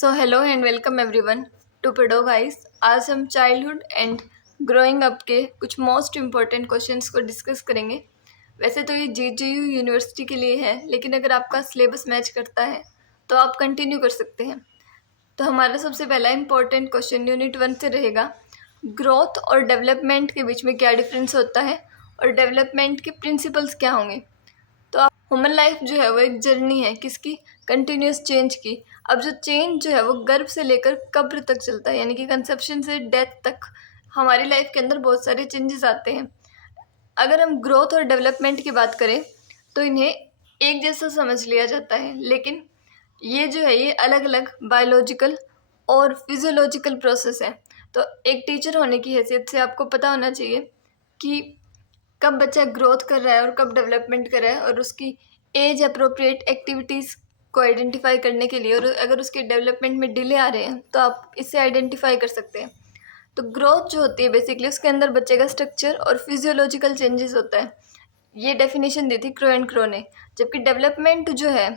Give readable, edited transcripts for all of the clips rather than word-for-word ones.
So hello and welcome everyone to Pedo guys. आज हम childhood and growing up के कुछ मोस्ट इम्पॉर्टेंट क्वेश्चंस को डिस्कस करेंगे। वैसे तो ये जीजीयू यूनिवर्सिटी के लिए है, लेकिन अगर आपका सिलेबस मैच करता है तो आप कंटिन्यू कर सकते हैं। तो हमारा सबसे पहला इम्पॉर्टेंट क्वेश्चन यूनिट 1 से रहेगा, ग्रोथ और डेवलपमेंट के बीच में क्या डिफरेंस होता है और डेवलपमेंट के प्रिंसिपल्स क्या होंगे। तो आप ह्यूमन लाइफ जो है वो एक जर्नी है किसकी, कंटिन्यूस चेंज की। अब जो चेंज जो है वो गर्भ से लेकर कब्र तक चलता है, यानी कि कंसेप्शन से डेथ तक हमारी लाइफ के अंदर बहुत सारे चेंजेस आते हैं। अगर हम ग्रोथ और डेवलपमेंट की बात करें तो इन्हें एक जैसा समझ लिया जाता है, लेकिन ये जो है ये अलग अलग बायोलॉजिकल और फिजियोलॉजिकल प्रोसेस है। तो एक टीचर होने की हैसियत से आपको पता होना चाहिए कि कब बच्चा ग्रोथ कर रहा है और कब डेवलपमेंट कर रहा है, और उसकी एज अप्रोप्रिएट एक्टिविटीज़ को आइडेंटिफाई करने के लिए, और अगर उसके डेवलपमेंट में डिले आ रहे हैं तो आप इससे आइडेंटिफाई कर सकते हैं। तो ग्रोथ जो होती है बेसिकली उसके अंदर बच्चे का स्ट्रक्चर और फिजियोलॉजिकल चेंजेस होता है। ये डेफिनेशन दी थी क्रो एंड क्रो ने। जबकि डेवलपमेंट जो है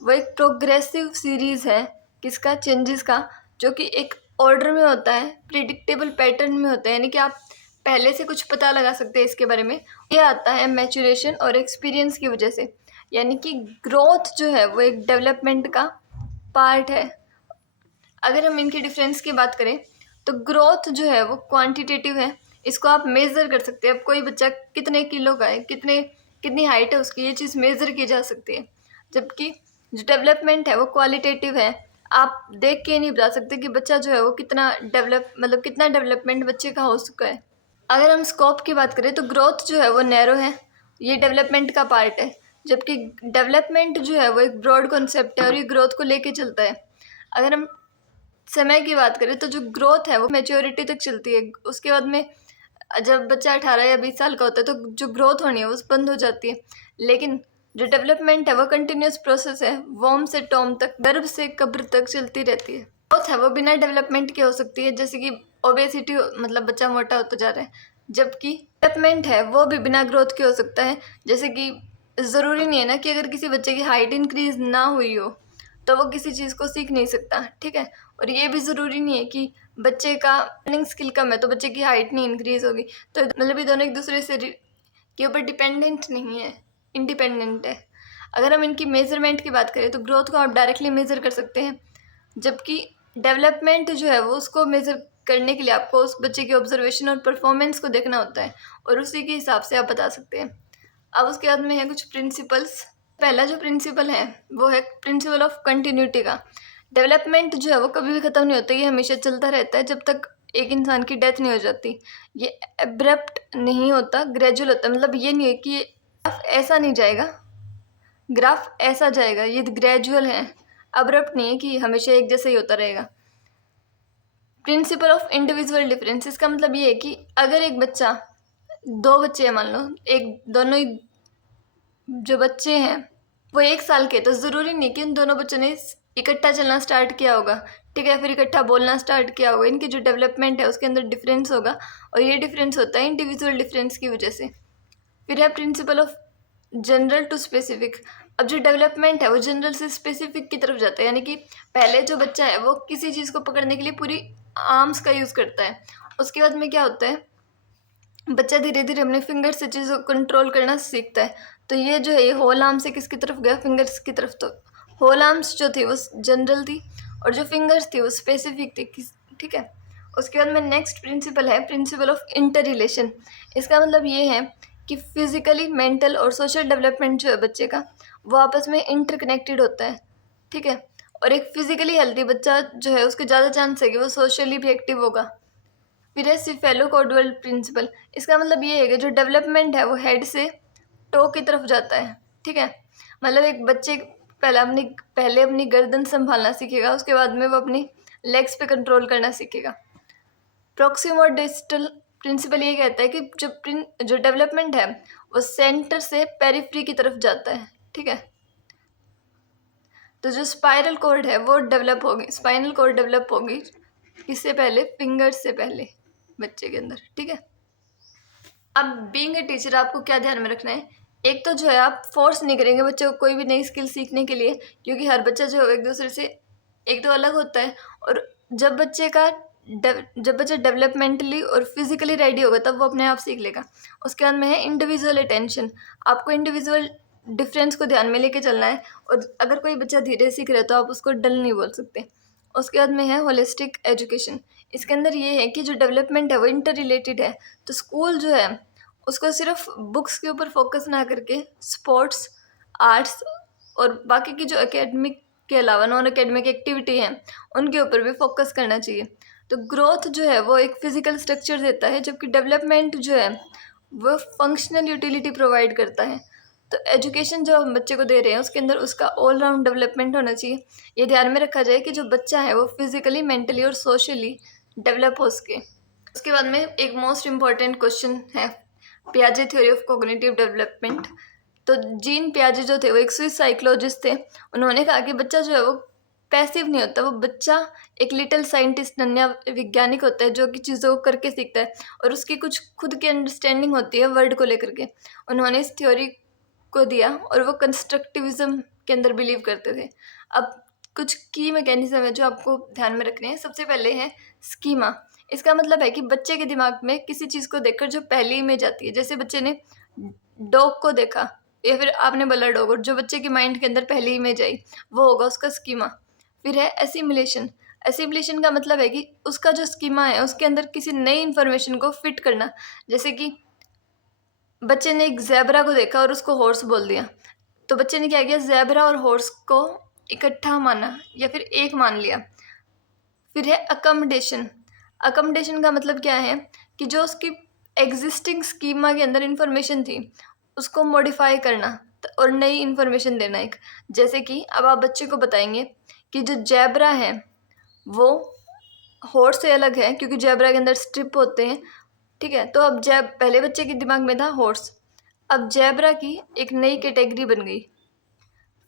वो एक प्रोग्रेसिव सीरीज़ है किसका, चेंजेस का, जो कि एक ऑर्डर में होता है, प्रिडिक्टेबल पैटर्न में होता है, यानी कि आप पहले से कुछ पता लगा सकते हैं इसके बारे में। ये आता है मैच्योरेशन और एक्सपीरियंस की वजह से, यानी कि ग्रोथ जो है वो एक डेवलपमेंट का पार्ट है। अगर हम इनके डिफरेंस की बात करें तो ग्रोथ जो है वो क्वांटिटेटिव है, इसको आप मेज़र कर सकते हैं। अब कोई बच्चा कितने किलो का है, कितनी हाइट है उसकी, ये चीज़ मेज़र की जा सकती है। जबकि जो डेवलपमेंट है वो क्वालिटेटिव है, आप देख के नहीं बता सकते कि बच्चा जो है वो कितना कितना डेवलपमेंट बच्चे का हो चुका है। अगर हम स्कोप की बात करें तो ग्रोथ जो है वो नैरो है, ये डेवलपमेंट का पार्ट है। जबकि डेवलपमेंट जो है वो एक ब्रॉड कॉन्सेप्ट है और ये ग्रोथ को लेके चलता है। अगर हम समय की बात करें तो जो ग्रोथ है वो मैच्योरिटी तक चलती है, उसके बाद में जब बच्चा 18 या 20 साल का होता है तो जो ग्रोथ होनी है वो बंद हो जाती है। लेकिन जो डेवलपमेंट है वो कंटिन्यूस प्रोसेस है, वॉर्म से टॉम तक, गर्भ से कब्र तक चलती रहती है। ग्रोथ है वो बिना डेवलपमेंट के हो सकती है, जैसे कि ओबेसिटी, मतलब बच्चा मोटा होता जा रहा है। जबकि डेवलपमेंट है वो भी बिना ग्रोथ के हो सकता है, जैसे कि ज़रूरी नहीं है ना कि अगर किसी बच्चे की हाइट इंक्रीज ना हुई हो तो वो किसी चीज़ को सीख नहीं सकता, ठीक है। और ये भी ज़रूरी नहीं है कि बच्चे का लर्निंग स्किल कम है तो बच्चे की हाइट नहीं इंक्रीज होगी। तो मतलब ये दोनों एक दूसरे से के ऊपर डिपेंडेंट नहीं है, इंडिपेंडेंट है। अगर हम इनकी मेजरमेंट की बात करें तो ग्रोथ को आप डायरेक्टली मेज़र कर सकते हैं, जबकि डेवलपमेंट जो है वो उसको मेज़र करने के लिए आपको उस बच्चे की ऑब्जर्वेशन और परफॉर्मेंस को देखना होता है, और उसी के हिसाब से आप बता सकते हैं। अब उसके बाद में है कुछ प्रिंसिपल्स। पहला जो प्रिंसिपल है वो है प्रिंसिपल ऑफ कंटिन्यूटी का। डेवलपमेंट जो है वो कभी भी ख़त्म नहीं होता, ये हमेशा चलता रहता है जब तक एक इंसान की डेथ नहीं हो जाती। ये एब्रप्ट नहीं होता, ग्रेजुअल होता है। मतलब ये नहीं है कि ग्राफ ऐसा नहीं जाएगा, ग्राफ ऐसा जाएगा, ये ग्रेजुअल है, अब्रप्ट नहीं है कि हमेशा एक जैसा ही होता रहेगा। प्रिंसिपल ऑफ इंडिविजुअल डिफरेंस, इसका मतलब ये है कि अगर एक बच्चा, दो बच्चे हैं मान लो, एक दोनों ही जो बच्चे हैं वो 1 साल के, तो ज़रूरी नहीं कि उन दोनों बच्चों ने इकट्ठा चलना स्टार्ट किया होगा, ठीक है, फिर इकट्ठा बोलना स्टार्ट किया होगा। इनकी जो डेवलपमेंट है उसके अंदर डिफरेंस होगा, और ये डिफरेंस होता है इंडिविजुअल डिफरेंस की वजह से। फिर है principle of general to specific. अब जो डेवलपमेंट है वो जनरल से स्पेसिफिक की तरफ जाता है, यानी कि पहले जो बच्चा है वो किसी चीज़ को पकड़ने के लिए पूरी आर्म्स का यूज़ करता है। उसके बाद में क्या होता है, बच्चा धीरे धीरे अपने फिंगर से चीज़ों को कंट्रोल करना सीखता है। तो ये जो है ये होल आर्म से किसकी तरफ गया, फिंगर्स की तरफ। तो होल आर्म्स जो थी वो जनरल थी और जो फिंगर्स थी वो स्पेसिफिक थी, ठीक है। उसके बाद में नेक्स्ट प्रिंसिपल है प्रिंसिपल ऑफ इंटर रिलेशन। इसका मतलब ये है कि फिजिकली, मेंटल और सोशल डेवलपमेंट जो है बच्चे का वो आपस में इंटरकनेक्टेड होता है, ठीक है। और एक फिजिकली हेल्थी बच्चा जो है उसके ज़्यादा चांस है कि वो सोशली भी एक्टिव होगा। फिर है सिफेलोकॉर्डुअल प्रिंसिपल। इसका मतलब ये है कि जो डेवलपमेंट है वो हेड से टो की तरफ जाता है, ठीक है। मतलब एक बच्चे पहले अपनी गर्दन संभालना सीखेगा, उसके बाद में वो अपनी लेग्स पे कंट्रोल करना सीखेगा। प्रॉक्सिमल डिस्टल प्रिंसिपल ये कहता है कि जो डेवलपमेंट है वो सेंटर से पेरिफ्री की तरफ जाता है, ठीक है। तो जो स्पाइनल कॉर्ड है वो डेवलप होगी, स्पाइनल कॉर्ड डेवलप होगी किससे पहले, फिंगर्स से पहले बच्चे के अंदर, ठीक है। अब बीइंग ए टीचर आपको क्या ध्यान में रखना है, एक तो जो है आप फोर्स नहीं करेंगे बच्चे को कोई भी नई स्किल सीखने के लिए, क्योंकि हर बच्चा जो है एक दूसरे से एक तो अलग होता है। और जब जब बच्चा डेवलपमेंटली और फिजिकली रेडी होगा तब वो अपने आप सीख लेगा। उसके बाद में है इंडिविजुअल अटेंशन। आपको इंडिविजुअल डिफरेंस को ध्यान में लेके चलना है, और अगर कोई बच्चा धीरे सीख रहा है तो आप उसको डल नहीं बोल सकते। उसके बाद में है होलिस्टिक एजुकेशन। इसके अंदर ये है कि जो डेवलपमेंट है वो इंटर रिलेटेड है। तो स्कूल जो है उसको सिर्फ बुक्स के ऊपर फोकस ना करके स्पोर्ट्स, आर्ट्स और बाकी की जो एकेडमिक के अलावा नॉन एकेडमिक एक्टिविटी हैं उनके ऊपर भी फोकस करना चाहिए। तो ग्रोथ जो है वो एक फिजिकल स्ट्रक्चर देता है, जबकि डेवलपमेंट जो है वो फंक्शनल यूटिलिटी प्रोवाइड करता है। तो एजुकेशन जो हम बच्चे को दे रहे हैं उसके अंदर उसका ऑल राउंड डेवलपमेंट होना चाहिए। ये ध्यान में रखा जाए कि जो बच्चा है वो फिजिकली, मेंटली और सोशली डेवलप हो सके। उसके बाद में एक मोस्ट इम्पॉर्टेंट क्वेश्चन है पियाजे थ्योरी ऑफ कॉग्निटिव डेवलपमेंट। तो जीन पियाजे जो थे वो एक स्विस साइकोलॉजिस्ट थे। उन्होंने कहा कि बच्चा जो है वो पैसिव नहीं होता, वो बच्चा एक लिटिल साइंटिस्ट, नन्या वैज्ञानिक होता है जो कि चीज़ों को करके सीखता है, और उसकी कुछ खुद की अंडरस्टैंडिंग होती है वर्ड को लेकर के। उन्होंने इस थ्योरी को दिया और वो कंस्ट्रक्टिविज्म के अंदर बिलीव करते थे। अब कुछ की मैकेनिज्म है जो आपको ध्यान में रखने हैं। सबसे पहले है स्कीमा। इसका मतलब है कि बच्चे के दिमाग में किसी चीज़ को देखकर जो पहली इमेज आती है, जैसे बच्चे ने डॉग को देखा या फिर आपने बोला डॉग, और जो बच्चे के माइंड के अंदर पहली इमेज आई वो होगा उसका स्कीमा। फिर है एसिमुलेशन। एसिमुलेशन का मतलब है कि उसका जो स्कीमा है उसके अंदर किसी नई इन्फॉर्मेशन को फिट करना। जैसे कि बच्चे ने एक ज़ेब्रा को देखा और उसको हॉर्स बोल दिया, तो बच्चे ने क्या किया, ज़ेब्रा और हॉर्स को इकट्ठा माना या फिर एक मान लिया। फिर है अकमडेशन। अकमडेशन का मतलब क्या है कि जो उसकी एग्जिस्टिंग स्कीमा के अंदर इन्फॉर्मेशन थी उसको मॉडिफाई करना और नई इन्फॉर्मेशन देना एक। जैसे कि अब आप बच्चे को बताएंगे कि जो जैबरा है वो हॉर्स से अलग है क्योंकि जैबरा के अंदर स्ट्रिप होते हैं, ठीक है। तो अब पहले बच्चे के दिमाग में था हॉर्स, अब जैबरा की एक नई कैटेगरी बन गई।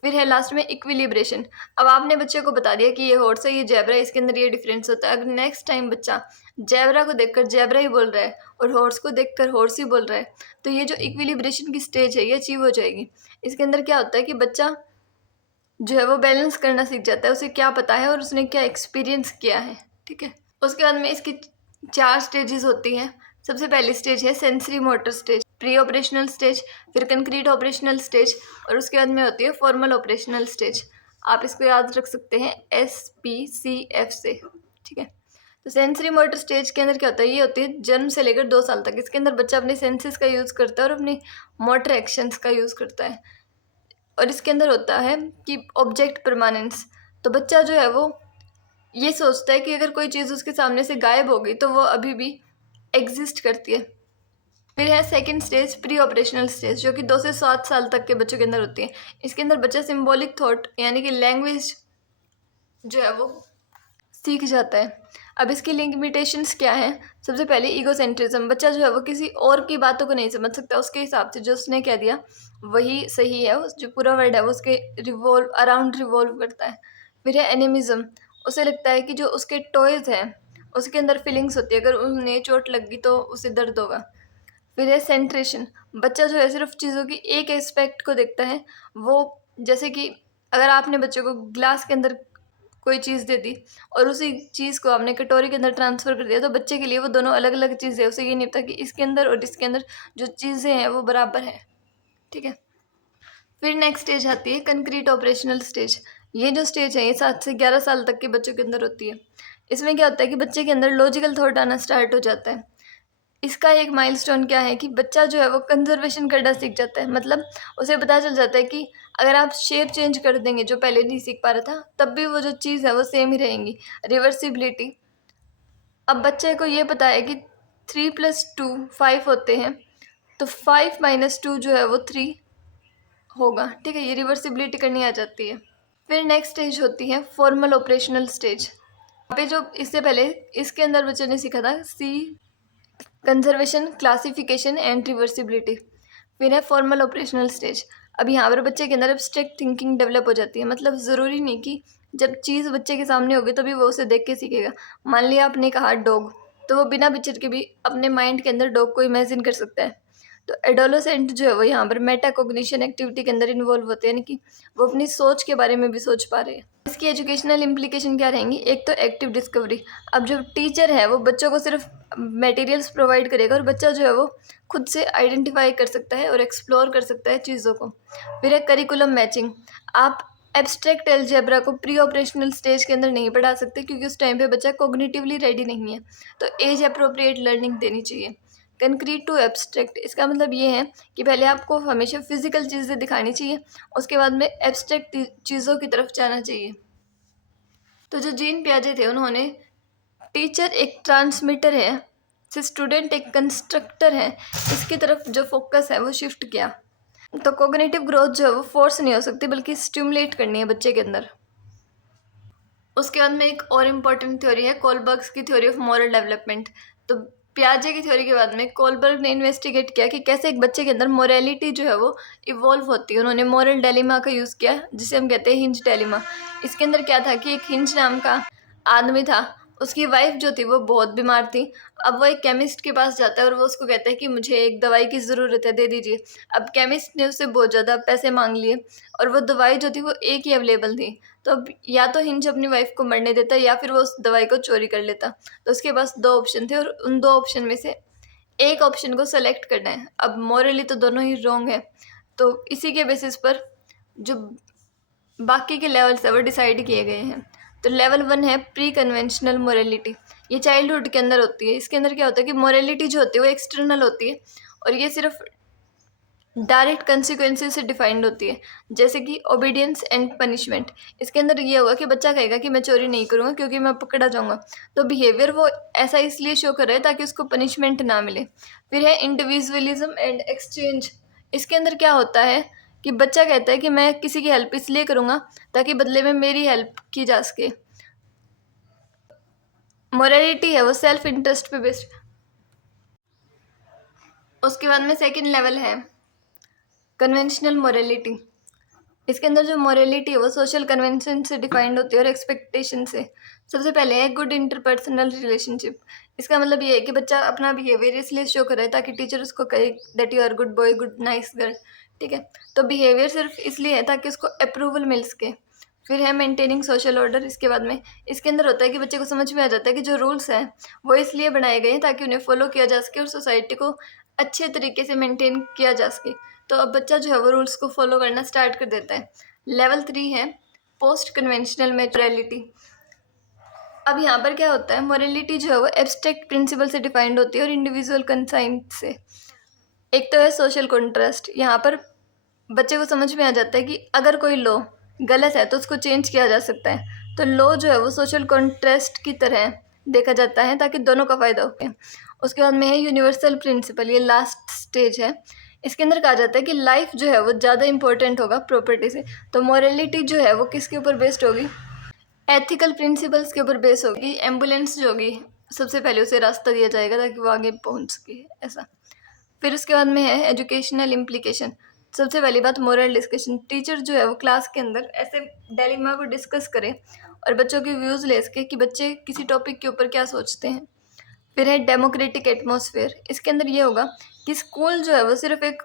फिर है लास्ट में इक्विलिब्रेशन। अब आपने बच्चे को बता दिया कि ये हॉर्स है, ये जैबरा है, इसके अंदर ये डिफरेंस होता है। अगर नेक्स्ट टाइम बच्चा जैबरा को देखकर जैबरा ही बोल रहा है और हॉर्स को देखकर हॉर्स ही बोल रहा है, तो ये जो इक्विलिब्रेशन की स्टेज है ये अचीव हो जाएगी। इसके अंदर क्या होता है कि बच्चा जो है वो बैलेंस करना सीख जाता है, उसे क्या पता है और उसने क्या एक्सपीरियंस किया है, ठीक है। उसके बाद में इसकी 4 स्टेजेस होती हैं। सबसे पहली स्टेज है sensory motor stage, pre operational stage, फिर कंक्रीट ऑपरेशनल स्टेज, और उसके बाद में होती है फॉर्मल ऑपरेशनल स्टेज। आप इसको याद रख सकते हैं SPCF से, ठीक है। तो सेंसरी मोटर स्टेज के अंदर क्या होता है, ये होती है जन्म से लेकर 2 साल तक। इसके अंदर बच्चा अपने सेंसेस का यूज़ करता है और अपनी मोटर एक्शंस का यूज़ करता है। और इसके अंदर होता है कि ऑब्जेक्ट परमानेंस। तो बच्चा जो है वो ये सोचता है कि अगर कोई चीज़ उसके सामने से गायब हो गई तो वो अभी भी एग्जिस्ट करती है। फिर है second stage pre operational stage, जो कि 2 से 7 साल तक के बच्चों के अंदर होती है। इसके अंदर बच्चा सिंबॉलिक थॉट यानी कि लैंग्वेज जो है वो सीख जाता है। अब इसकी लिमिटेशंस क्या हैं? सबसे पहले ईगोसेंट्रिज्म। बच्चा जो है वो किसी और की बातों को नहीं समझ सकता, उसके हिसाब से जो उसने कह दिया वही सही है, उस जो पूरा वर्ड है वो उसके अराउंड रिवॉल्व करता है। फिर है एनिमिज्म। उसे लगता है कि जो उसके टॉयज़ हैं उसके अंदर फीलिंग्स होती है, अगर उन्हें चोट लग गई तो उसे दर्द होगा। फिर है सेंट्रेशन। बच्चा जो है सिर्फ चीज़ों की एक एस्पेक्ट को देखता है। वो जैसे कि अगर आपने बच्चे को ग्लास के अंदर कोई चीज़ दे दी और उसी चीज़ को आपने कटोरी के अंदर ट्रांसफ़र कर दिया, तो बच्चे के लिए वो दोनों अलग अलग चीज़ें हैं। उसे ये नहीं पता कि इसके अंदर और इसके अंदर जो चीज़ें हैं वो बराबर हैं, ठीक है। फिर नेक्स्ट स्टेज आती है कंक्रीट ऑपरेशनल स्टेज। ये जो स्टेज है ये 7 से 11 साल तक के बच्चों के अंदर होती है। इसमें क्या होता है कि बच्चे के अंदर लॉजिकल थॉट आना स्टार्ट हो जाता है। इसका एक माइलस्टोन क्या है कि बच्चा जो है वो कंजर्वेशन करना सीख जाता है। मतलब उसे पता चल जाता है कि अगर आप शेप चेंज कर देंगे जो पहले नहीं सीख पा रहा था, तब भी वो जो चीज़ है वो सेम ही रहेंगी, रिवर्सिबिलिटी। अब बच्चे को ये पता है कि 3 + 2 5 होते हैं, तो 5 - 2 जो है वो 3 होगा, ठीक है। ये रिवर्सिबिलिटी करनी आ जाती है। फिर नेक्स्ट स्टेज होती है फॉर्मल ऑपरेशनल स्टेज। यहाँ पे जो इससे पहले इसके अंदर बच्चे ने सीखा था कंजर्वेशन, क्लासिफिकेशन एंड रिवर्सिबिलिटी। फिर है फॉर्मल ऑपरेशनल स्टेज। अब यहाँ पर बच्चे के अंदर एब्स्ट्रैक्ट थिंकिंग डेवलप हो जाती है। मतलब ज़रूरी नहीं कि जब चीज़ बच्चे के सामने होगी तभी वो उसे देख के सीखेगा। मान लिया आपने कहा डॉग, तो वो बिना पिक्चर के भी अपने माइंड के अंदर डॉग को इमेजिन कर सकता है। तो एडोलेसेंट जो है वो यहाँ पर मेटाकॉग्निशन एक्टिविटी के अंदर इन्वॉल्व होते हैं, यानी कि वो अपनी सोच के बारे में भी सोच पा रहे हैं। इसकी एजुकेशनल इम्प्लीकेशन क्या रहेंगी? एक तो एक्टिव डिस्कवरी। अब जो टीचर है वो बच्चों को सिर्फ मटेरियल्स प्रोवाइड करेगा और बच्चा जो है वो खुद से आइडेंटिफाई कर सकता है और एक्सप्लोर कर सकता है चीज़ों को। फिर है करिकुलम मैचिंग। आप एब्स्ट्रैक्ट अलजेब्रा को प्री ऑपरेशनल स्टेज के अंदर नहीं पढ़ा सकते क्योंकि उस टाइम पे बच्चा कॉग्निटिवली रेडी नहीं है, तो एज अप्रोप्रिएट लर्निंग देनी चाहिए। कंक्रीट टू एब्स्ट्रैक्ट, इसका मतलब ये है कि पहले आपको हमेशा फिजिकल चीज़ें दिखानी चाहिए, उसके बाद में एब्स्ट्रैक्ट चीज़ों की तरफ जाना चाहिए। तो जो जीन पियाजे थे उन्होंने टीचर एक ट्रांसमीटर है, स्टूडेंट एक कंस्ट्रक्टर है, इसकी तरफ जो फोकस है वो शिफ्ट किया। तो कोग्निटिव ग्रोथ जो है वो फोर्स नहीं हो सकती बल्कि स्टिमुलेट करनी है बच्चे के अंदर। उसके बाद में एक और इम्पॉर्टेंट थ्योरी है कोलबर्ग्स की थ्योरी ऑफ मॉरल डेवलपमेंट। तो पियाजे की थ्योरी के बाद में कोलबर्ग ने इन्वेस्टिगेट किया कि कैसे एक बच्चे के अंदर मोरालिटी जो है वो इवॉल्व होती है। उन्होंने मॉरल डेलिमा का यूज़ किया जिसे हम कहते हैं हिंज डेलिमा। इसके अंदर क्या था कि एक हिंज नाम का आदमी था, उसकी वाइफ जो थी वो बहुत बीमार थी। अब वो एक केमिस्ट के पास जाता है और वो उसको कहता है कि मुझे एक दवाई की ज़रूरत है, दे दीजिए। अब केमिस्ट ने उससे बहुत ज़्यादा पैसे मांग लिए और वो दवाई जो थी वो एक ही अवेलेबल थी। तो अब या तो हिंज अपनी वाइफ को मरने देता या फिर वो उस दवाई को चोरी कर लेता। तो उसके पास 2 ऑप्शन थे और उन 2 ऑप्शन में से एक ऑप्शन को सेलेक्ट करना है। अब मॉरली तो दोनों ही रॉन्ग है, तो इसी के बेसिस पर जो बाकी के लेवल्स है वो डिसाइड किए गए हैं। तो लेवल 1 है प्री कन्वेंशनल मोरालिटी। ये चाइल्डहुड के अंदर होती है। इसके अंदर क्या होता है कि मोरालिटी जो होती है वो एक्सटर्नल होती है और ये सिर्फ डायरेक्ट कंसिक्वेंसेस से डिफाइंड होती है, जैसे कि ओबीडियंस एंड पनिशमेंट। इसके अंदर ये होगा कि बच्चा कहेगा कि मैं चोरी नहीं करूँगा क्योंकि मैं पकड़ा जाऊँगा, तो बिहेवियर वो ऐसा इसलिए शो कर रहा है ताकि उसको पनिशमेंट ना मिले। फिर है इंडिविजुअलिज्म एंड एक्सचेंज। इसके अंदर क्या होता है कि बच्चा कहता है कि मैं किसी की हेल्प इसलिए करूँगा ताकि बदले में मेरी हेल्प की जा सके। मोरालिटी है वो सेल्फ इंटरेस्ट पे बेस्ड। उसके बाद में सेकेंड लेवल है कन्वेंशनल मोरालिटी। इसके अंदर जो मोरालिटी है वो सोशल कन्वेंशन से डिफाइंड होती है और एक्सपेक्टेशन से। सबसे पहले है गुड इंटरपर्सनल रिलेशनशिप। इसका मतलब ये है कि बच्चा अपना बिहेवियर इसलिए शो करे ताकि टीचर उसको कहे that you are good boy, good nice girl, ठीक है। तो बिहेवियर सिर्फ इसलिए है ताकि उसको अप्रूवल मिल सके। फिर है मेंटेनिंग सोशल ऑर्डर। इसके बाद में इसके अंदर होता है कि बच्चे को समझ में आ जाता है कि जो रूल्स हैं वो इसलिए बनाए गए हैं ताकि उन्हें फॉलो किया जा सके और सोसाइटी को अच्छे तरीके से मेंटेन किया जा सके। तो अब बच्चा जो है वो रूल्स को फॉलो करना स्टार्ट कर देता है। लेवल 3 है पोस्ट कन्वेंशनल मैच्योरिटी। अब यहाँ पर क्या होता है, मोरालिटी जो है वो एब्स्ट्रैक्ट प्रिंसिपल से डिफाइंड होती है और इंडिविजुअल कंसाइंट से। एक तो है सोशल कॉन्ट्रास्ट। यहाँ पर बच्चे को समझ में आ जाता है कि अगर कोई लॉ गलत है तो उसको चेंज किया जा सकता है। तो लॉ जो है वो सोशल कॉन्ट्रास्ट की तरह देखा जाता है ताकि दोनों का फ़ायदा हो। उसके बाद में है यूनिवर्सल प्रिंसिपल। ये लास्ट स्टेज है। इसके अंदर कहा जाता है कि लाइफ जो है वो ज़्यादा इंपॉर्टेंट होगा प्रॉपर्टी से। तो मोरालिटी जो है वो किसके ऊपर बेस्ड होगी? एथिकल प्रिंसिपल्स के ऊपर बेस होगी। एम्बुलेंस जो होगी सबसे पहले उसे रास्ता दिया जाएगा ताकि वो आगे पहुंच सके, ऐसा। फिर उसके बाद में है एजुकेशनल इम्प्लीकेशन। सबसे पहली बात मोरल डिस्कशन। टीचर जो है वो क्लास के अंदर ऐसे डायलेमा को डिस्कस करे और बच्चों के व्यूज़ ले सके कि बच्चे किसी टॉपिक के ऊपर क्या सोचते हैं। फिर है डेमोक्रेटिक एटमॉस्फेयर। इसके अंदर ये होगा कि स्कूल जो है वो सिर्फ एक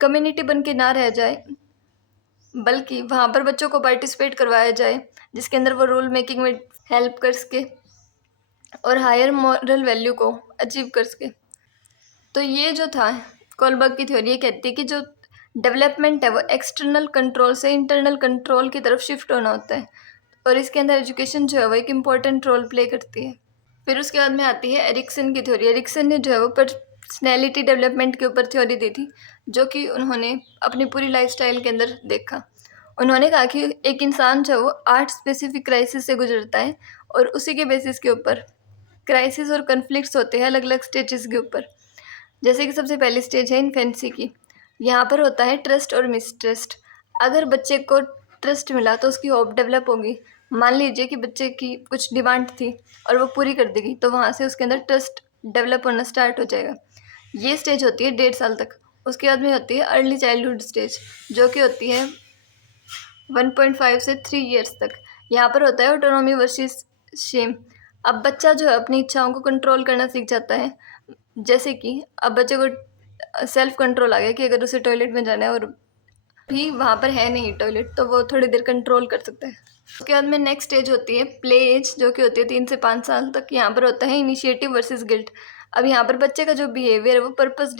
कम्युनिटी बन के ना रह जाए बल्कि वहाँ पर बच्चों को पार्टिसिपेट करवाया जाए जिसके अंदर वो रूल मेकिंग में हेल्प कर सके और हायर मॉरल वैल्यू को अचीव कर सके। तो ये जो था कोलबर्ग की थ्योरी, ये कहती है कि जो डेवलपमेंट है वो एक्सटर्नल कंट्रोल से इंटरनल कंट्रोल की तरफ शिफ्ट होना होता है और इसके अंदर एजुकेशन जो है वो एक इम्पॉर्टेंट रोल प्ले करती है। फिर उसके बाद में आती है एरिक्सन की थ्योरी। एरिक्सन ने जो है वो पर्सनैलिटी डेवलपमेंट के ऊपर थ्योरी दी थी जो कि उन्होंने अपनी पूरी लाइफस्टाइल के अंदर देखा। उन्होंने कहा कि एक इंसान जो है वो 8 स्पेसिफिक क्राइसिस से गुजरता है और उसी के बेसिस के ऊपर क्राइसिस और कन्फ्लिक्ट्स होते हैं अलग अलग स्टेजेस के ऊपर। जैसे कि सबसे पहली स्टेज है इन्फेंसी की। यहाँ पर होता है ट्रस्ट और मिसट्रस्ट। अगर बच्चे को ट्रस्ट मिला तो उसकी होप डेवलप होगी। मान लीजिए कि बच्चे की कुछ डिमांड थी और वो पूरी कर देगी तो वहाँ से उसके अंदर ट्रस्ट डेवलप होना स्टार्ट हो जाएगा। ये स्टेज होती है 1.5 साल तक। उसके बाद में होती है अर्ली चाइल्डहुड स्टेज जो कि होती है 1.5 से 3 ईयर्स तक। यहाँ पर होता है ऑटोनॉमी वर्सेस शेम। अब बच्चा जो है अपनी इच्छाओं को कंट्रोल करना सीख जाता है। जैसे कि अब बच्चे को सेल्फ कंट्रोल आ गया कि अगर उसे टॉयलेट में जाना है और भी वहाँ पर है नहीं टॉयलेट, तो वो थोड़ी देर कंट्रोल कर सकता है। उसके बाद में नेक्स्ट एज होती है प्ले एज, जो कि होती है 3 से 5 साल तक। यहाँ पर होता है इनिशिएटिव वर्सेस गिल्ट। अब यहाँ पर बच्चे का जो बिहेवियर है वो पर्पस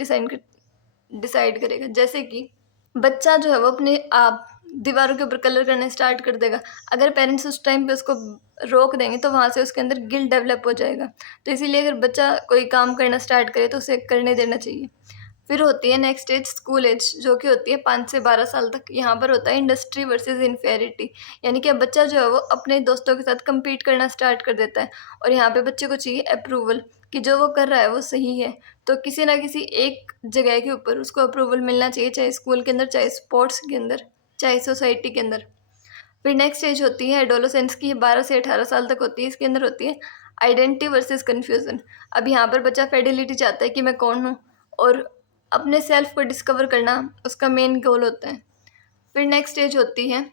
डिसाइड करेगा। जैसे कि बच्चा जो है वो अपने आप दीवारों के ऊपर कलर करना स्टार्ट कर देगा। अगर पेरेंट्स उस टाइम पे उसको रोक देंगे तो वहाँ से उसके अंदर गिल्ट डेवलप हो जाएगा। तो इसीलिए अगर बच्चा कोई काम करना स्टार्ट करे तो उसे करने देना चाहिए। फिर होती है नेक्स्ट एज स्कूल एज, जो कि होती है 5 से 12 साल तक। यहाँ पर होता है इंडस्ट्री वर्सेस इन्फेरिटी, यानी कि अब बच्चा जो है वो अपने दोस्तों के साथ compete करना स्टार्ट कर देता है और यहाँ पे बच्चे को चाहिए अप्रूवल कि जो वो कर रहा है वो सही है। तो किसी ना किसी एक जगह के ऊपर उसको अप्रूवल मिलना चाहिए, चाहे स्कूल के अंदर, चाहे स्पोर्ट्स के अंदर, चाहे सोसाइटी के अंदर। फिर नेक्स्ट एज होती है एडोलेसेंस की, 12 से 18 साल तक होती है। इसके अंदर होती है आइडेंटिटी वर्सेस कन्फ्यूज़न। अब यहाँ पर बच्चा फिडेलिटी चाहता है कि मैं कौन हूँ, और अपने सेल्फ को डिस्कवर करना उसका मेन गोल होता है। फिर नेक्स्ट एज होती है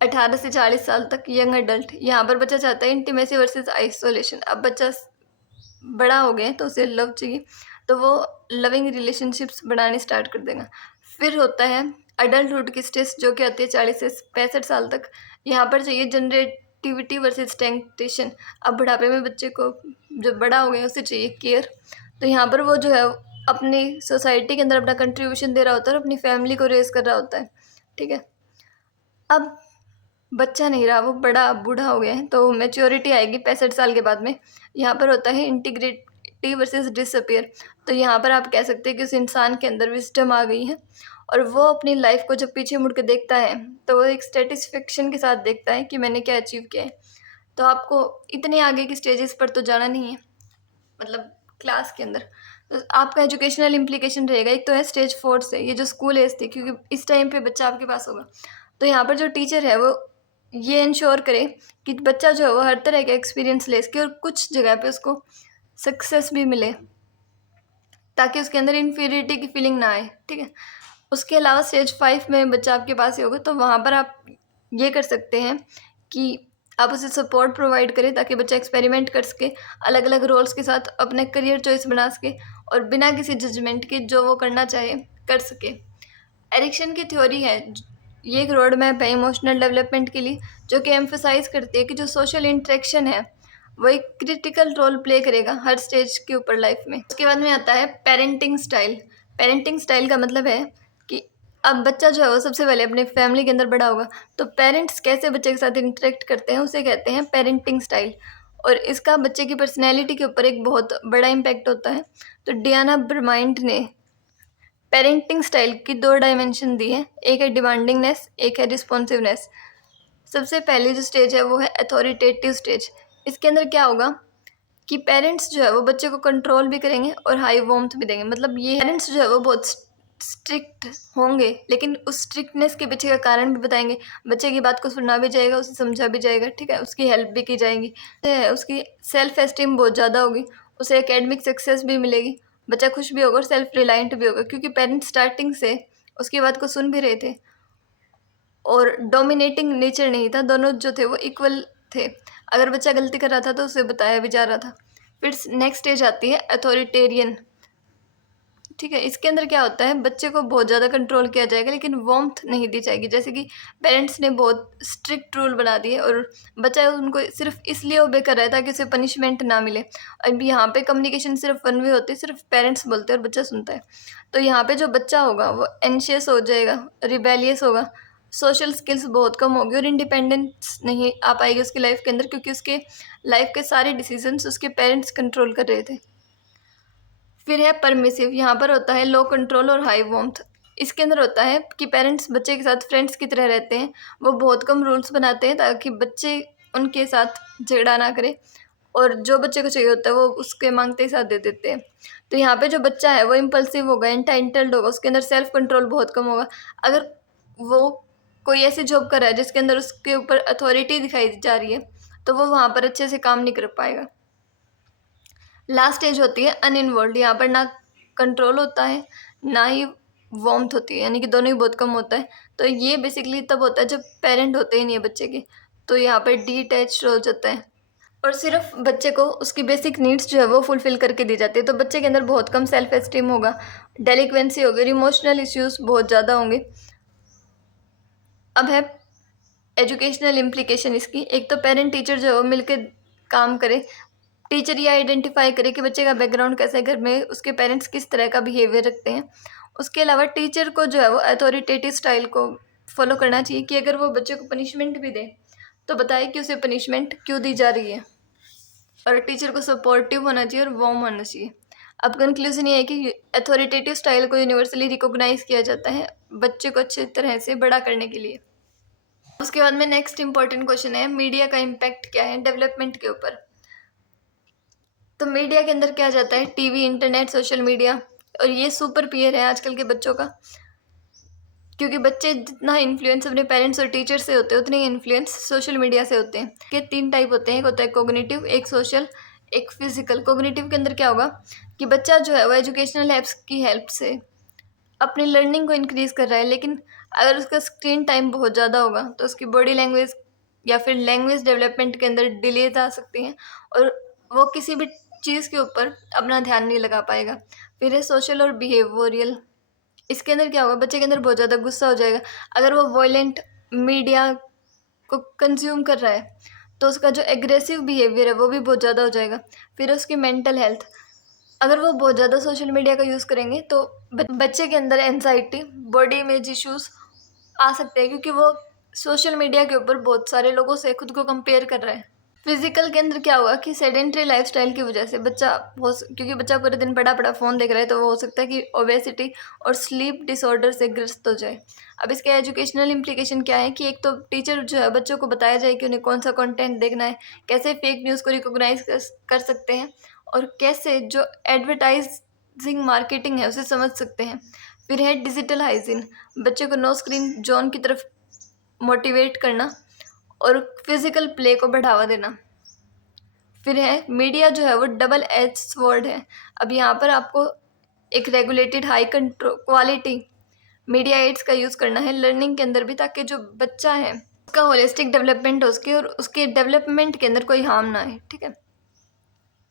18 से 40 साल तक यंग एडल्ट। यहाँ पर बच्चा चाहता है इंटीमेसी वर्सेस आइसोलेशन। अब बच्चा बड़ा हो गया है तो उसे लव चाहिए, तो वो लविंग रिलेशनशिप्स बनाने स्टार्ट कर देगा। फिर होता है अडल्टहुड की स्टेज, जो कि आती है 40 से 65 साल तक। यहाँ पर चाहिए जनरेटिविटी वर्सेस टेंटेशन। अब बुढ़ापे में बच्चे को, जो बड़ा हो गया उसे चाहिए केयर। तो यहाँ पर वो जो है अपनी सोसाइटी के अंदर अपना कंट्रीब्यूशन दे रहा होता है और अपनी फैमिली को रेज कर रहा होता है। ठीक है, अब बच्चा नहीं रहा, वो बड़ा बूढ़ा हो गया है, तो मैच्योरिटी आएगी 65 साल के बाद में। यहाँ पर होता है इंटीग्रिटी वर्सेस डिसअपियर। तो यहाँ पर आप कह सकते हैं कि उस इंसान के अंदर विजडम आ गई है और वो अपनी लाइफ को जब पीछे मुड़ के देखता है तो वो एक सेटिस्फेक्शन के साथ देखता है कि मैंने क्या अचीव किया है। तो आपको इतने आगे की स्टेजेस पर तो जाना नहीं है, मतलब क्लास के अंदर। तो आपका एजुकेशनल इम्प्लीकेशन रहेगा। एक तो है स्टेज 4 से, ये जो स्कूल एज थी, क्योंकि इस टाइम पे बच्चा आपके पास होगा। तो यहाँ पर जो टीचर है वो ये इंश्योर करे कि बच्चा जो है वो हर तरह का एक्सपीरियंस ले सके और कुछ जगह पे उसको सक्सेस भी मिले, ताकि उसके अंदर इन्फीरियरिटी की फीलिंग ना आए। ठीक है, उसके अलावा स्टेज 5 में बच्चा आपके पास ही होगा, तो वहाँ पर आप ये कर सकते हैं कि आप उसे सपोर्ट प्रोवाइड करें ताकि बच्चा एक्सपेरिमेंट कर सके, अलग अलग रोल्स के साथ अपने करियर चॉइस बना सके और बिना किसी जजमेंट के जो वो करना चाहे कर सके। एरिक्सन की थ्योरी है, ये एक रोड मैप है इमोशनल डेवलपमेंट के लिए, जो कि एम्फोसाइज करती है कि जो सोशल इंटरेक्शन है वो एक क्रिटिकल रोल प्ले करेगा हर स्टेज के ऊपर लाइफ में। उसके बाद में आता है पेरेंटिंग स्टाइल। पेरेंटिंग स्टाइल का मतलब है कि अब बच्चा जो है वो सबसे पहले अपने फैमिली के अंदर बड़ा होगा, तो पेरेंट्स कैसे बच्चे के साथ इंटरेक्ट करते हैं उसे कहते हैं पेरेंटिंग स्टाइल, और इसका बच्चे की पर्सनैलिटी के ऊपर एक बहुत बड़ा इम्पैक्ट होता है। तो डियाना ब्रमाइंड ने पेरेंटिंग स्टाइल की 2 डायमेंशन दी है, एक है डिमांडिंगनेस, एक है रिस्पॉन्सिवनेस। सबसे पहली जो स्टेज है वो है अथॉरिटेटिव स्टेज। इसके अंदर क्या होगा कि पेरेंट्स जो है वो बच्चे को कंट्रोल भी करेंगे और हाई वार्मथ भी देंगे। मतलब ये पेरेंट्स जो है वो बहुत स्ट्रिक्ट होंगे, लेकिन उस स्ट्रिक्टनेस के पीछे का कारण भी बताएंगे। बच्चे की बात को सुना भी जाएगा, उसे समझा भी जाएगा। ठीक है, उसकी हेल्प भी की जाएगी, उसकी सेल्फ एस्टीम बहुत ज़्यादा होगी, उसे एकेडमिक सक्सेस भी मिलेगी, बच्चा खुश भी होगा और सेल्फ रिलायंट भी होगा, क्योंकि पेरेंट्स स्टार्टिंग से उसकी बात को सुन भी रहे थे और डोमिनेटिंग नेचर नहीं था। दोनों जो थे वो इक्वल थे। अगर बच्चा गलती कर रहा था तो उसे बताया भी जा रहा था। फिर नेक्स्ट स्टेज आती है अथॉरिटेरियन। ठीक है, इसके अंदर क्या होता है, बच्चे को बहुत ज़्यादा कंट्रोल किया जाएगा लेकिन वार्मथ नहीं दी जाएगी। जैसे कि पेरेंट्स ने बहुत स्ट्रिक्ट रूल बना दिए और बच्चा उनको सिर्फ इसलिए ओबे कर रहा है ताकि उसे पनिशमेंट ना मिले। अब यहाँ पे कम्युनिकेशन सिर्फ वन वे होती है, सिर्फ पेरेंट्स बोलते हैं और बच्चा सुनता है। तो यहाँ पे जो बच्चा होगा वो एंशियस हो जाएगा, रिबेलियस होगा, सोशल स्किल्स बहुत कम होगी और इंडिपेंडेंस नहीं आ पाएगी उसकी लाइफ के अंदर, क्योंकि उसके लाइफ के सारे डिसीजंस उसके पेरेंट्स कंट्रोल कर रहे थे। फिर है परमिसिव। यहाँ पर होता है लो कंट्रोल और हाई वार्मथ। इसके अंदर होता है कि पेरेंट्स बच्चे के साथ फ्रेंड्स की तरह रहते हैं, वो बहुत कम रूल्स बनाते हैं ताकि बच्चे उनके साथ झगड़ा ना करे, और जो बच्चे को चाहिए होता है वो उसके मांगते ही साथ दे देते हैं। तो यहाँ पे जो बच्चा है वो इम्पल्सिव होगा, एंटाइटल्ड होगा, उसके अंदर सेल्फ कंट्रोल बहुत कम होगा। अगर वो कोई ऐसी जॉब कर रहा है जिसके अंदर उसके ऊपर अथॉरिटी दिखाई जा रही है तो वो वहाँ पर अच्छे से काम नहीं कर पाएगा। लास्ट स्टेज होती है अनइन्वॉल्व। यहाँ पर ना कंट्रोल होता है ना ही वार्मथ होती है, यानी कि दोनों ही बहुत कम होता है। तो ये बेसिकली तब होता है जब पेरेंट होते ही नहीं है बच्चे के, तो यहाँ पर डिटैच हो जाता है। और सिर्फ बच्चे को उसकी बेसिक नीड्स जो है वो फुलफ़िल करके दी जाती है, तो बच्चे के अंदर बहुत कम सेल्फ एस्टीम होगा, डेलिक्वेंसी होगी, इमोशनल इश्यूज़ बहुत ज़्यादा होंगे। अब है एजुकेशनल इम्प्लीकेशन इसकी। एक तो पेरेंट टीचर जो है वो मिलके काम करे, टीचर ये आइडेंटिफाई करे कि बच्चे का बैकग्राउंड कैसा है, घर में उसके पेरेंट्स किस तरह का बिहेवियर रखते हैं। उसके अलावा टीचर को जो है वो अथॉरिटेटिव स्टाइल को फॉलो करना चाहिए कि अगर वो बच्चे को पनिशमेंट भी दे तो बताए कि उसे पनिशमेंट क्यों दी जा रही है। और टीचर को सपोर्टिव होना चाहिए और वार्म होना चाहिए। अब कंक्लूजन ये है कि अथॉरिटेटिव स्टाइल को यूनिवर्सली रिकॉग्नाइज किया जाता है बच्चे को अच्छे तरह से बड़ा करने के लिए। उसके बाद में नेक्स्ट इंपॉर्टेंट क्वेश्चन है, मीडिया का इम्पैक्ट क्या है डेवलपमेंट के ऊपर। तो मीडिया के अंदर क्या जाता है, टीवी, इंटरनेट, सोशल मीडिया, और ये सुपर पीयर है आजकल के बच्चों का, क्योंकि बच्चे जितना इन्फ्लुएंस अपने पेरेंट्स और टीचर से होते हैं उतने ही इन्फ्लुएंस सोशल मीडिया से होते हैं। के 3 टाइप होते हैं, एक होता है कोग्निटिव, एक सोशल, एक फिजिकल। कोग्निटिव के अंदर क्या होगा कि बच्चा जो है वो एजुकेशनल ऐप्स की हेल्प से अपनी लर्निंग को इंक्रीज़ कर रहा है, लेकिन अगर उसका स्क्रीन टाइम बहुत ज़्यादा होगा तो उसकी बॉडी लैंग्वेज या फिर लैंग्वेज डेवलपमेंट के अंदर डिलेज आ सकती हैं और वो किसी भी चीज़ के ऊपर अपना ध्यान नहीं लगा पाएगा। फिर है सोशल और बिहेवियरल। इसके अंदर क्या होगा, बच्चे के अंदर बहुत ज़्यादा गुस्सा हो जाएगा अगर वो वॉयलेंट मीडिया को कंज्यूम कर रहा है, तो उसका जो एग्रेसिव बिहेवियर है वो भी बहुत ज़्यादा हो जाएगा। फिर उसकी मेंटल हेल्थ, अगर वो बहुत ज़्यादा सोशल मीडिया का यूज़ करेंगे तो बच्चे के अंदर एनजाइटी, बॉडी इमेज इश्यूज़ आ सकते हैं, क्योंकि वो सोशल मीडिया के ऊपर बहुत सारे लोगों से खुद को कंपेयर कर रहा है। फिजिकल के अंदर क्या हुआ कि सेडेंटरी लाइफस्टाइल की वजह से बच्चा क्योंकि बच्चा पूरे दिन बड़ा बड़ा फ़ोन देख रहा है, तो वो हो सकता है कि ओबेसिटी और स्लीप डिसऑर्डर से ग्रस्त हो जाए। अब इसके एजुकेशनल इम्प्लीकेशन क्या है कि एक तो टीचर जो है बच्चों को बताया जाए कि उन्हें कौन सा कंटेंट देखना है, कैसे फेक न्यूज़ को रिकॉग्नाइज कर सकते हैं, और कैसे जो एडवर्टाइजिंग मार्केटिंग है उसे समझ सकते हैं। फिर है डिजिटल हाइजीन, बच्चे को नो स्क्रीन जोन की तरफ मोटिवेट करना और फिजिकल प्ले को बढ़ावा देना। फिर है मीडिया जो है वो डबल एज स्वॉर्ड है। अब यहाँ पर आपको एक regulated high control quality media aids का यूज़ करना है लर्निंग के अंदर भी, ताकि जो बच्चा है उसका होलिस्टिक डेवलपमेंट हो सके और उसके डेवलपमेंट के अंदर कोई हार्म ना आए। ठीक है,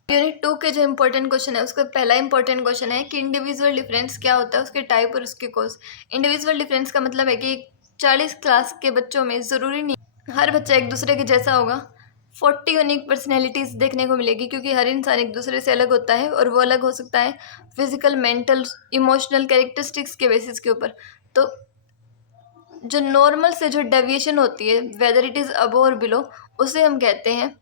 यूनिट 2 के जो इंपॉर्टेंट क्वेश्चन है उसका पहला इंपॉर्टेंट क्वेश्चन है कि इंडिविजुअल डिफरेंस क्या होता है, उसके टाइप और उसके कोर्स। इंडिविजुअल डिफरेंस का मतलब है कि 40 क्लास के बच्चों में ज़रूरी नहीं हर बच्चा एक दूसरे के जैसा होगा। 40 यूनिक पर्सनैलिटीज़ देखने को मिलेगी, क्योंकि हर इंसान एक दूसरे से अलग होता है और वो अलग हो सकता है फिजिकल, मेंटल, इमोशनल कैरेक्टरिस्टिक्स के बेसिस के ऊपर। तो जो नॉर्मल से जो डेविएशन होती है, वेदर इट इज़ अबव और बिलो, उसे हम कहते हैं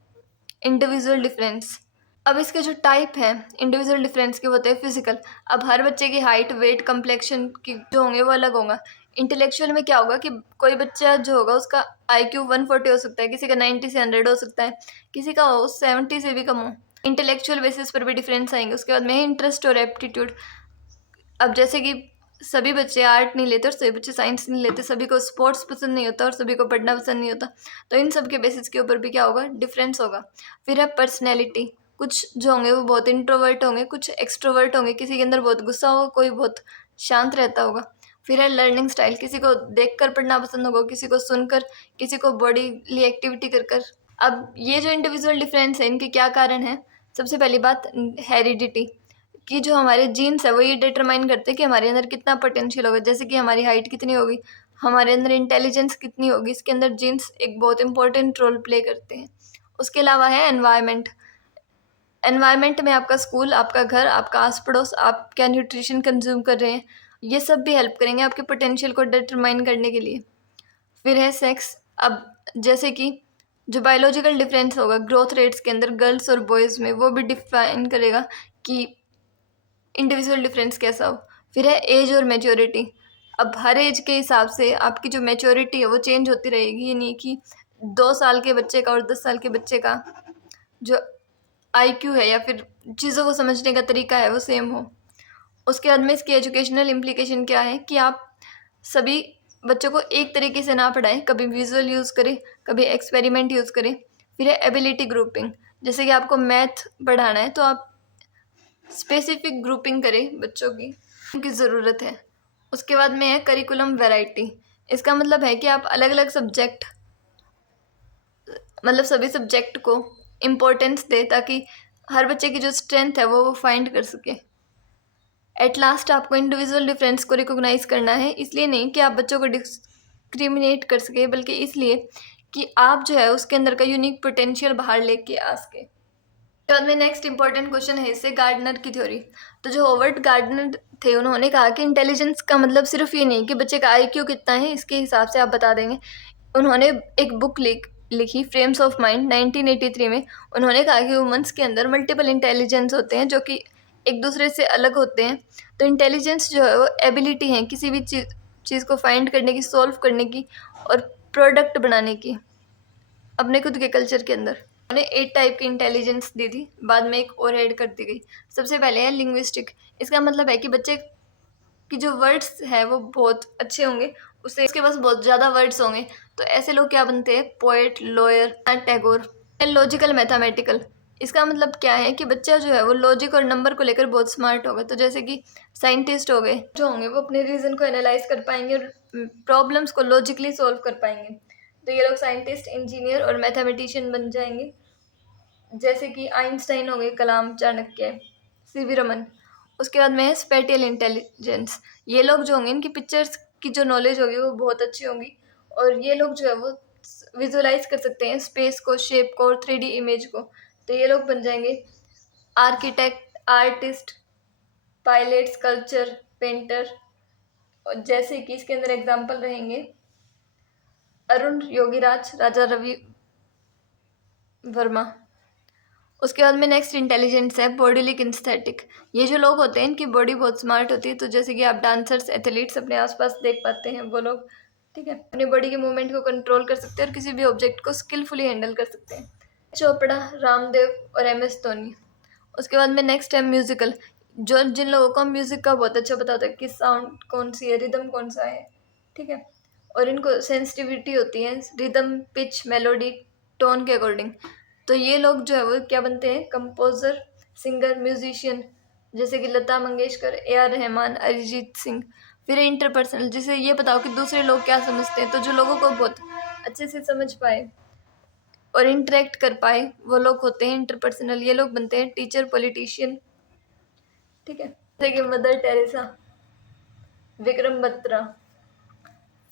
इंडिविजुअल डिफरेंस। अब इसके जो टाइप हैं इंडिविजुअल डिफरेंस के, होते हैं फिजिकल। अब हर बच्चे की हाइट, वेट, कम्प्लेक्शन की जो होंगे वो अलग होगा। इंटेलेक्चुअल में क्या होगा कि कोई बच्चा जो होगा उसका IQ 140 हो सकता है, किसी का 90 से 100 हो सकता है, किसी का 70 से भी कम हो। इंटेलेक्चुअल बेसिस पर भी डिफरेंस आएंगे। उसके बाद में इंटरेस्ट और एप्टीट्यूड। अब जैसे कि सभी बच्चे आर्ट नहीं लेते और सभी बच्चे साइंस नहीं लेते, सभी को स्पोर्ट्स पसंद नहीं होता और सभी को पढ़ना पसंद नहीं होता, तो इन सब के बेसिस के ऊपर भी क्या होगा, डिफरेंस होगा। फिर है पर्सनैलिटी, कुछ जो होंगे वो बहुत इंट्रोवर्ट होंगे, कुछ एक्सट्रोवर्ट होंगे, किसी के अंदर बहुत गुस्सा होगा, कोई बहुत शांत रहता होगा। फिर है लर्निंग स्टाइल, किसी को देखकर पढ़ना पसंद होगा, किसी को सुनकर, किसी को बॉडीली एक्टिविटी कर कर। अब ये जो इंडिविजुअल डिफरेंस है इनके क्या कारण है, सबसे पहली बात हेरिडिटी, कि जो हमारे जीन्स है वो ये डिटरमाइन करते हैं कि हमारे अंदर कितना पोटेंशियल होगा। जैसे कि हमारी हाइट कितनी होगी, हमारे अंदर इंटेलिजेंस कितनी होगी, इसके अंदर जीन्स एक बहुत इंपॉर्टेंट रोल प्ले करते हैं। उसके अलावा है एनवायरनमेंट। एनवायरनमेंट में आपका स्कूल, आपका घर, आपका आस पड़ोस, आप क्या न्यूट्रिशन कंज्यूम कर रहे हैं, ये सब भी हेल्प करेंगे आपके पोटेंशियल को डिटरमाइन करने के लिए। फिर है सेक्स। अब जैसे कि जो बायोलॉजिकल डिफरेंस होगा ग्रोथ रेट्स के अंदर गर्ल्स और बॉयज़ में, वो भी डिफाइन करेगा कि इंडिविजुअल डिफरेंस कैसा हो। फिर है एज और मैच्योरिटी। अब हर एज के हिसाब से आपकी जो मैच्योरिटी है वो चेंज होती रहेगी, ये नहीं कि 2 साल के बच्चे का और 10 साल के बच्चे का जो IQ है या फिर चीज़ों को समझने का तरीका है वो सेम हो। उसके बाद में इसकी एजुकेशनल इम्प्लीकेशन क्या है कि आप सभी बच्चों को एक तरीके से ना पढ़ाएं, कभी विजुअल यूज़ करें, कभी एक्सपेरिमेंट यूज़ करें। फिर है एबिलिटी ग्रुपिंग, जैसे कि आपको मैथ पढ़ाना है तो आप स्पेसिफिक ग्रुपिंग करें बच्चों की उनकी ज़रूरत है। उसके बाद में है करिकुलम वैरायटी। इसका मतलब है कि आप अलग अलग सब्जेक्ट, मतलब सभी सब्जेक्ट को इम्पोर्टेंस दे, ताकि हर बच्चे की जो स्ट्रेंथ है वो फाइंड कर सके। एट लास्ट आपको इंडिविजुअल डिफरेंस को रिकॉग्नाइज करना है, इसलिए नहीं कि आप बच्चों को डिस्क्रिमिनेट कर सके, बल्कि इसलिए कि आप जो है उसके अंदर का यूनिक पोटेंशियल बाहर लेके आ सके। तो बाद में नेक्स्ट इंपॉर्टेंट क्वेश्चन है इससे गार्डनर की थ्योरी। तो जो हॉवर्ड गार्डनर थे उन्होंने कहा कि इंटेलिजेंस का मतलब सिर्फ ये नहीं कि बच्चे का आईक्यू कितना है इसके हिसाब से आप बता देंगे। उन्होंने एक बुक लिखी फ्रेम्स ऑफ माइंड 1983 में। उन्होंने कहा कि वुमेंस के अंदर मल्टीपल इंटेलिजेंस होते हैं जो कि एक दूसरे से अलग होते हैं। तो इंटेलिजेंस जो है वो एबिलिटी है किसी भी चीज़ को फाइंड करने की, सॉल्व करने की और प्रोडक्ट बनाने की अपने खुद के कल्चर के अंदर। उन्होंने 8 टाइप की इंटेलिजेंस दी थी, बाद में एक और ऐड कर दी गई। सबसे पहले है लिंग्विस्टिक। इसका मतलब है कि बच्चे कि जो वर्ड्स है वो बहुत अच्छे होंगे, उसके पास बहुत ज़्यादा वर्ड्स होंगे। तो ऐसे लोग क्या बनते हैं? Poet, lawyer, Tagore. Logical mathematical. इसका मतलब क्या है कि बच्चा जो है वो लॉजिक और नंबर को लेकर बहुत स्मार्ट होगा। तो जैसे कि साइंटिस्ट हो गए जो होंगे वो अपने रीज़न को एनालाइज कर पाएंगे और प्रॉब्लम्स को लॉजिकली सॉल्व कर पाएंगे। तो ये लोग साइंटिस्ट, इंजीनियर और मैथमेटिशियन बन जाएंगे। जैसे कि आइंस्टाइन हो गए, कलाम, चाणक्य, सीवी रमन। उसके बाद में है स्पेटियल इंटेलिजेंस। ये लोग जो होंगे इनकी पिक्चर्स की जो नॉलेज होगी वो बहुत अच्छी होगी, और ये लोग जो है वो विजुअलाइज कर सकते हैं स्पेस को, शेप को और 3D इमेज को। तो ये लोग बन जाएंगे architect, artist, pilot, sculpture, painter. और जैसे कि इसके अंदर एग्जाम्पल रहेंगे अरुण योगीराज, राजा रवि वर्मा। उसके बाद में नेक्स्ट इंटेलिजेंस है बॉडीली किनेस्थेटिक। ये जो लोग होते हैं इनकी बॉडी बहुत स्मार्ट होती है। तो जैसे कि आप डांसर्स, एथलीट्स अपने आसपास देख पाते हैं, वो लोग ठीक है अपनी बॉडी के मूवमेंट को कंट्रोल कर सकते हैं और किसी भी ऑब्जेक्ट को स्किलफुली हैंडल कर सकते हैं। चोपड़ा, रामदेव और MS धोनी। उसके बाद में नेक्स्ट है म्यूजिकल। जो जिन लोगों को म्यूजिक का बहुत अच्छा पता होता है कि साउंड कौन सी है, रिदम कौन सा है, ठीक है, और इनको सेंसिटिविटी होती है रिदम, पिच, मेलोडी, टोन के अकॉर्डिंग। तो ये लोग जो है वो क्या बनते हैं? Composer, singer, musician. जैसे कि लता मंगेशकर, AR रहमान, अरिजीत सिंह। फिर इंटरपर्सनल, जिसे ये पता हो कि दूसरे लोग क्या समझते हैं। तो जो लोगों को बहुत अच्छे से समझ पाए और इंटरेक्ट कर पाए वो लोग होते हैं इंटरपर्सनल। ये लोग बनते हैं टीचर, पॉलिटिशियन, ठीक है, जैसे कि मदर टेरेसा, विक्रम बत्रा।